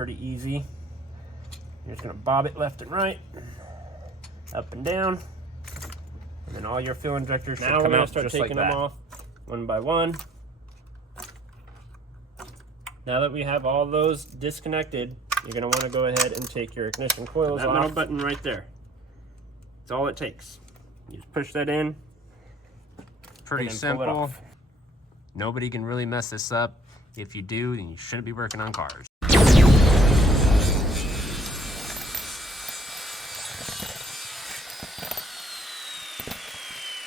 pretty easy. You're just gonna bob it left and right, up and down, and then all your fuel injectors should come out just like that. Now we're gonna start taking them off one by one. Now that we have all those disconnected, you're gonna wanna go ahead and take your ignition coils off. That little button right there. That's all it takes. You just push that in. Pretty simple. Nobody can really mess this up. If you do, then you shouldn't be working on cars.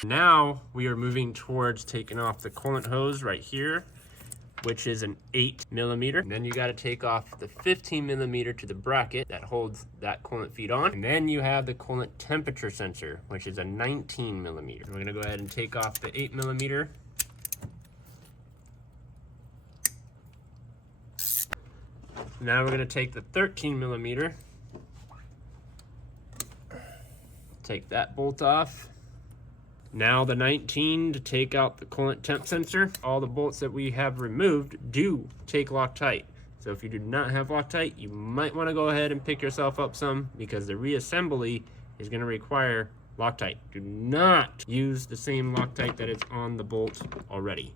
Now we are moving towards taking off the coolant hose right here, which is an 8mm. And then you got to take off the 15mm to the bracket that holds that coolant feed on. And then you have the coolant temperature sensor, which is a 19mm. We're gonna go ahead and take off the 8mm. Now we're gonna take the 13mm, take that bolt off. Now the 19 to take out the coolant temp sensor. All the bolts that we have removed do take Loctite. So if you do not have Loctite, you might want to go ahead and pick yourself up some, because the reassembly is going to require Loctite. Do not use the same Loctite that is on the bolt already.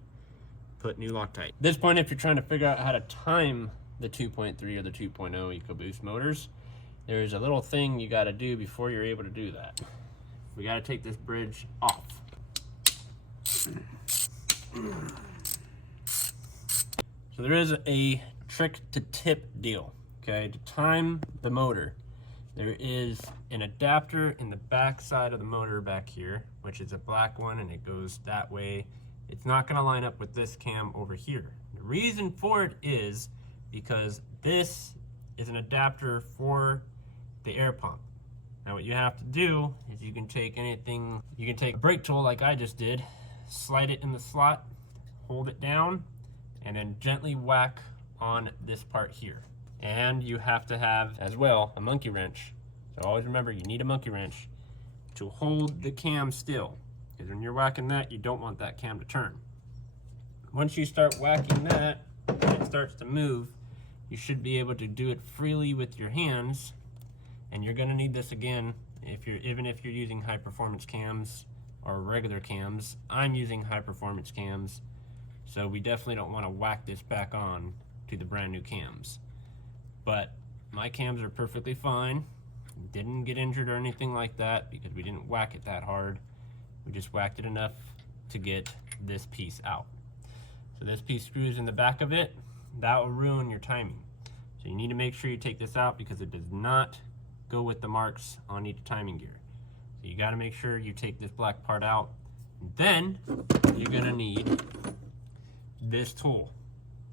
Put new Loctite. At this point, if you're trying to figure out how to time the 2.3 or the 2.0 EcoBoost motors, there's a little thing you got to do before you're able to do that. We got to take this bridge off. So there is a trick to tip deal, okay? To time the motor, there is an adapter in the back side of the motor back here, which is a black one, and it goes that way. It's not gonna line up with this cam over here. The reason for it is because this is an adapter for the air pump. Now what you have to do is you can take anything, you can take a brake tool like I just did, slide it in the slot, hold it down, and then gently whack on this part here. And you have to have, as well, a monkey wrench. So always remember, you need a monkey wrench to hold the cam still. Because when you're whacking that, you don't want that cam to turn. Once you start whacking that, and it starts to move, you should be able to do it freely with your hands. And you're gonna need this again, even if you're using high performance cams or regular cams. I'm using high performance cams, so we definitely don't wanna whack this back on to the brand new cams. But my cams are perfectly fine. Didn't get injured or anything like that because we didn't whack it that hard. We just whacked it enough to get this piece out. So this piece screws in the back of it. That will ruin your timing. So you need to make sure you take this out because it does not go with the marks on each timing gear. So you gotta make sure you take this black part out. And then you're gonna need this tool.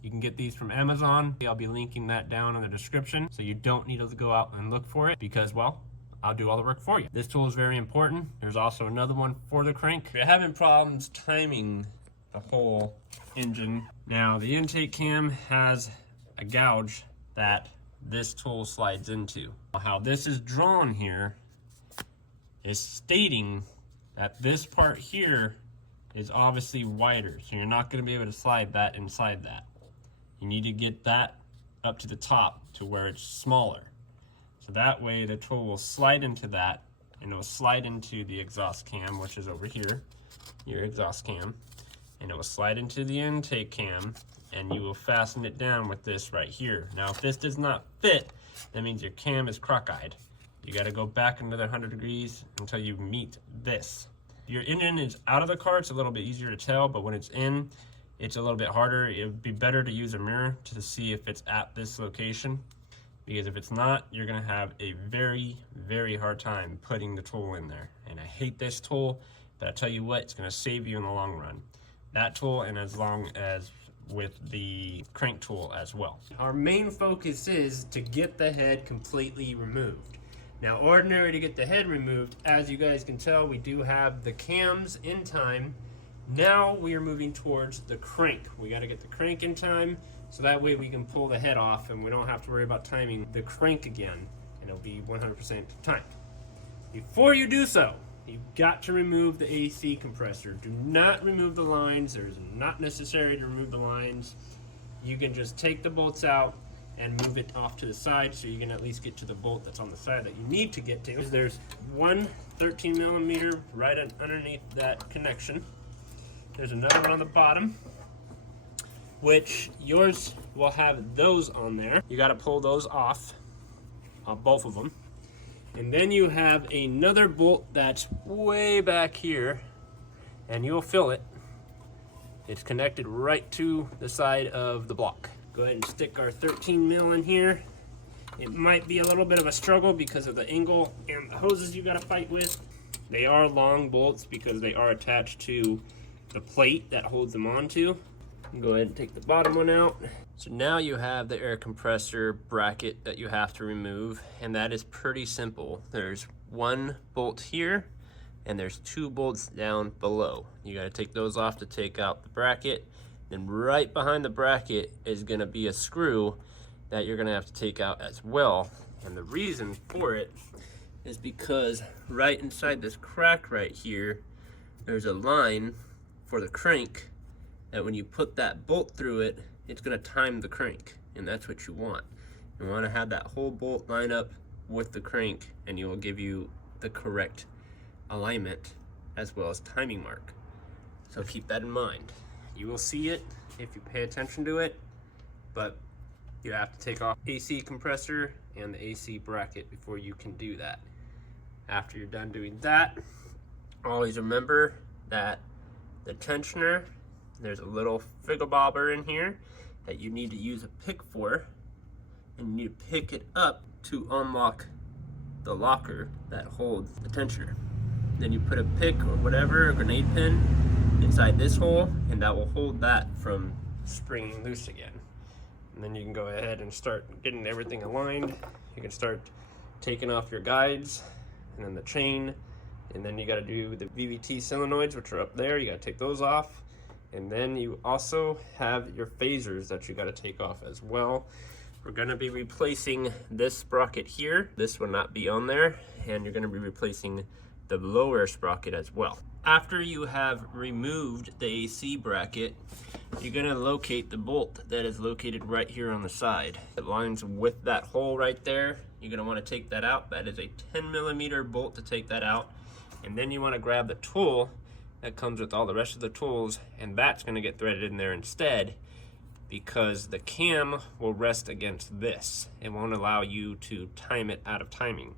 You can get these from Amazon. I'll be linking that down in the description, so you don't need to go out and look for it because, well, I'll do all the work for you. This tool is very important. There's also another one for the crank. If you're having problems timing the whole engine, now the intake cam has a gouge that this tool slides into. How this is drawn here is stating that this part here is obviously wider, so you're not going to be able to slide that inside that. You need to get that up to the top to where it's smaller. So that way the tool will slide into that, and it will slide into the exhaust cam, which is over here, your exhaust cam, and it will slide into the intake cam, and you will fasten it down with this right here. Now if this does not fit, that means your cam is crock-eyed. You got to go back another 100 degrees until you meet this. If your engine is out of the car, it's a little bit easier to tell, but when it's in, it's a little bit harder. It would be better to use a mirror to see if it's at this location, because if it's not, you're gonna have a very, very hard time putting the tool in there. And I hate this tool, but I tell you what, it's gonna save you in the long run. That tool, and as long as with the crank tool as well. Our main focus is to get the head completely removed. Now, ordinary to get the head removed, as you guys can tell, we do have the cams in time. Now we are moving towards the crank. We got to get the crank in time, so that way we can pull the head off and we don't have to worry about timing the crank again, and it'll be 100% timed. Before you do so, you've got to remove the AC compressor. Do not remove the lines. There's not necessary to remove the lines. You can just take the bolts out and move it off to the side so you can at least get to the bolt that's on the side that you need to get to. There's one 13 millimeter right underneath that connection. There's another one on the bottom, which yours will have those on there. You got to pull those off, both of them. And then you have another bolt that's way back here, and you'll feel it. It's connected right to the side of the block. Go ahead and stick our 13 mil in here. It might be a little bit of a struggle because of the angle and the hoses you got to fight with. They are long bolts because they are attached to the plate that holds them onto. Go ahead and take the bottom one out. So now you have the air compressor bracket that you have to remove, and that is pretty simple. There's one bolt here, and there's two bolts down below. You gotta take those off to take out the bracket. Then right behind the bracket is gonna be a screw that you're gonna have to take out as well. And the reason for it is because right inside this crack right here, there's a line for the crank that when you put that bolt through it, it's gonna time the crank, and that's what you want. You wanna have that whole bolt line up with the crank, and it will give you the correct alignment as well as timing mark. So keep that in mind. You will see it if you pay attention to it, but you have to take off AC compressor and the AC bracket before you can do that. After you're done doing that, always remember that the tensioner, there's a little finger bobber in here that you need to use a pick for, and you need to pick it up to unlock the locker that holds the tensioner. Then you put a pick or whatever, a grenade pin, inside this hole, and that will hold that from springing loose again. And then you can go ahead and start getting everything aligned. You can start taking off your guides and then the chain, and then you got to do the VVT solenoids, which are up there. You got to take those off, and then you also have your phasers that you got to take off as well. We're going to be replacing this sprocket here. This will not be on there, and you're going to be replacing the lower sprocket as well. After you have removed the AC bracket, you're going to locate the bolt that is located right here on the side. It lines with that hole right there. You're going to want to take that out. That is a 10 millimeter bolt to take that out. And then you want to grab the tool that comes with all the rest of the tools, and that's going to get threaded in there instead, because the cam will rest against this. It won't allow you to time it out of timing.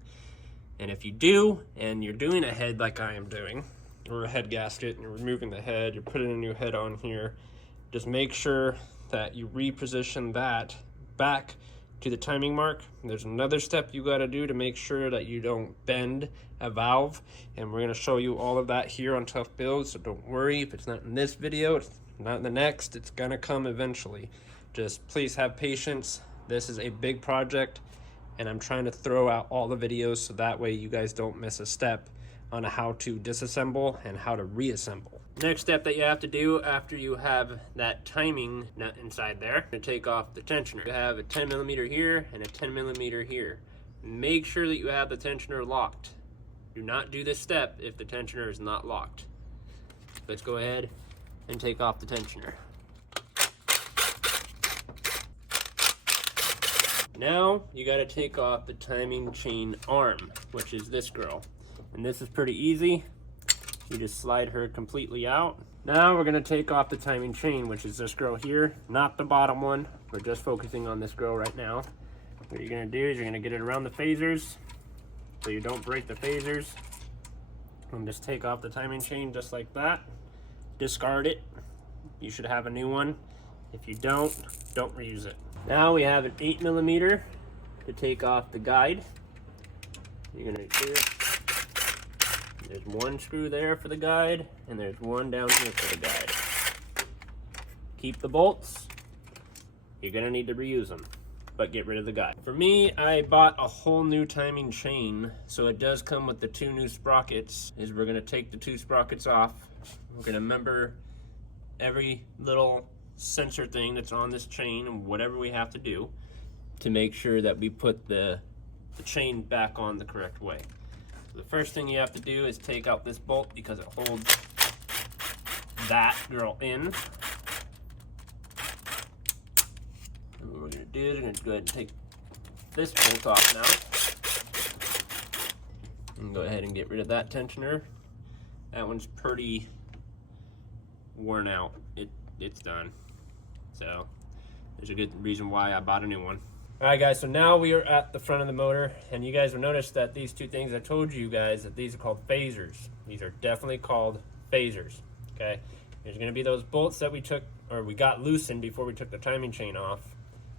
And if you do, and you're doing a head like I am doing, or a head gasket, and you're removing the head, you're putting a new head on here, just make sure that you reposition that back to the timing mark. There's another step you got to do to make sure that you don't bend a valve, and we're going to show you all of that here on Tough Builds, so don't worry if it's not in this video, it's not in the next, it's going to come eventually. Just please have patience. This is a big project, and I'm trying to throw out all the videos so that way you guys don't miss a step on how to disassemble and how to reassemble. Next step that you have to do after you have that timing nut inside there, to take off the tensioner. You have a 10 millimeter here and a 10 millimeter here. Make sure that you have the tensioner locked. Do not do this step if the tensioner is not locked. Let's go ahead and take off the tensioner. Now you got to take off the timing chain arm, which is this girl. And this is pretty easy. You just slide her completely out. Now we're gonna take off the timing chain, which is this girl here, not the bottom one. We're just focusing on this girl right now. What you're gonna do is you're gonna get it around the phasers so you don't break the phasers. And just take off the timing chain just like that. Discard it. You should have a new one. If you don't reuse it. Now we have an 8 millimeter to take off the guide. You're gonna do it. There's one screw there for the guide, and there's one down here for the guide. Keep the bolts. You're gonna need to reuse them, but get rid of the guide. For me, I bought a whole new timing chain, so it does come with the 2 new sprockets. We're gonna take the 2 sprockets off. We're gonna remember every little sensor thing that's on this chain and whatever we have to do to make sure that we put the chain back on the correct way. The first thing you have to do is take out this bolt because it holds that girl in. And what we're going to do is you're going to go ahead and take this bolt off now. And go ahead and get rid of that tensioner. That one's pretty worn out. It's done. So there's a good reason why I bought a new one. Alright guys, so now we are at the front of the motor, and you guys will notice that these two things I told you guys that these are called phasers. These are definitely called phasers. Okay, there's going to be those bolts that we got loosened before we took the timing chain off.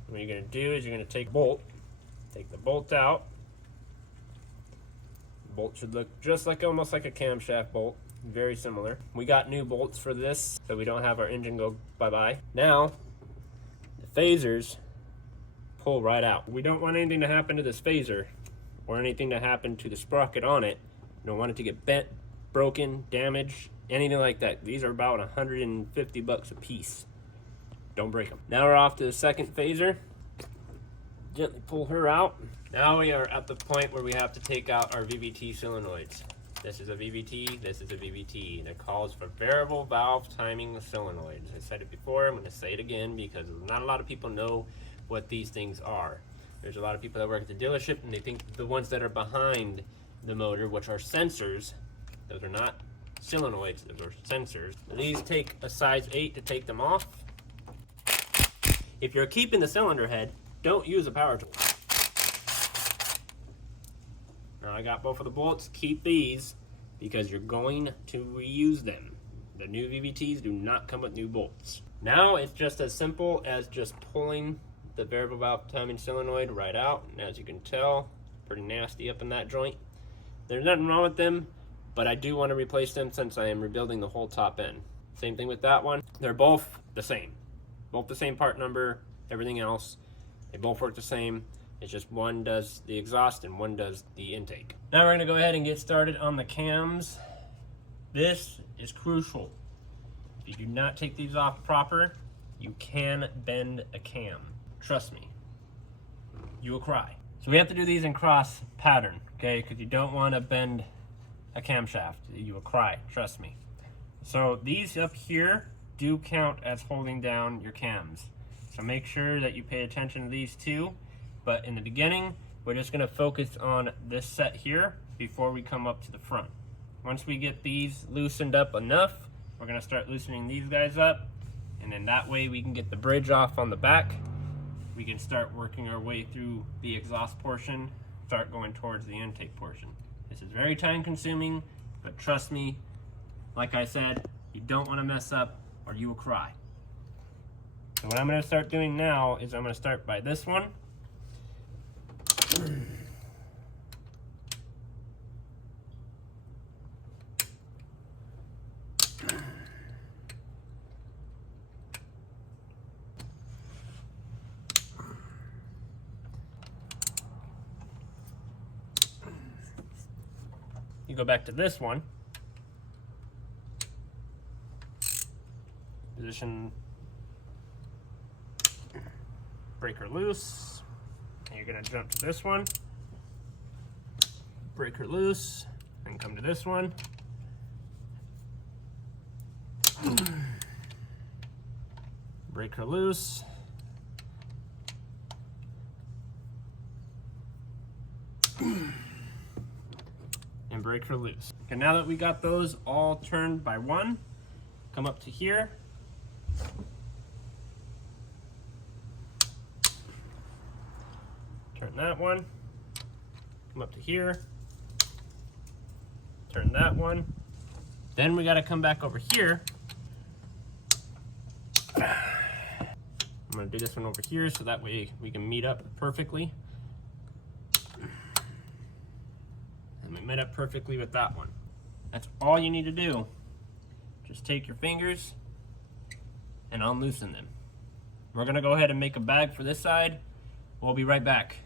And what you're going to do is you're going to take the bolt out. The bolt should look just like almost like a camshaft bolt, very similar. We got new bolts for this so we don't have our engine go bye-bye. Now the phasers pull right out. We don't want anything to happen to this phaser or anything to happen to the sprocket on it. We don't want it to get bent, broken, damaged, anything like that. These are about 150 bucks a piece. Don't break them. Now we're off to the second phaser. Gently pull her out. Now we are at the point where we have to take out our VVT solenoids. This is a VVT, this is a VVT, and it calls for variable valve timing solenoids. I said it before, I'm going to say it again because not a lot of people know what these things are. There's a lot of people that work at the dealership and they think the ones that are behind the motor, which are sensors, those are not solenoids, those are sensors. These take a size 8 to take them off. If you're keeping the cylinder head, don't use a power tool. Now I got both of the bolts. Keep these because you're going to reuse them. The new VVTs do not come with new bolts. Now it's just as simple as just pulling the variable valve timing solenoid right out, and as you can tell, pretty nasty up in that joint. There's nothing wrong with them, but I do want to replace them since I am rebuilding the whole top end. Same thing with that one. They're both the same part number, everything else. They both work the same. It's just one does the exhaust and one does the intake. Now we're going to go ahead and get started on the cams. This is crucial. If you do not take these off proper, you can bend a cam. Trust me, you will cry. So we have to do these in cross pattern, okay? Because you don't want to bend a camshaft. You will cry, trust me. So these up here do count as holding down your cams. So make sure that you pay attention to these two. But in the beginning, we're just going to focus on this set here before we come up to the front. Once we get these loosened up enough, we're going to start loosening these guys up. And then that way we can get the bridge off on the back. We can start working our way through the exhaust portion, start going towards the intake portion. This is very time consuming, but trust me, like I said, you don't want to mess up or you will cry. So what I'm going to start doing now is I'm going to start by this one. You go back to this one, position breaker loose, and you're going to jump to this one, breaker loose, and come to this one, breaker loose, and breaker loose. Okay, now that we got those all turned by one, come up to here. Turn that one. Come up to here. Turn that one. Then we got to come back over here. I'm going to do this one over here so that way we can meet up perfectly. And we met up perfectly with that one. That's all you need to do. Just take your fingers and unloosen them. We're going to go ahead and make a bag for this side. We'll be right back.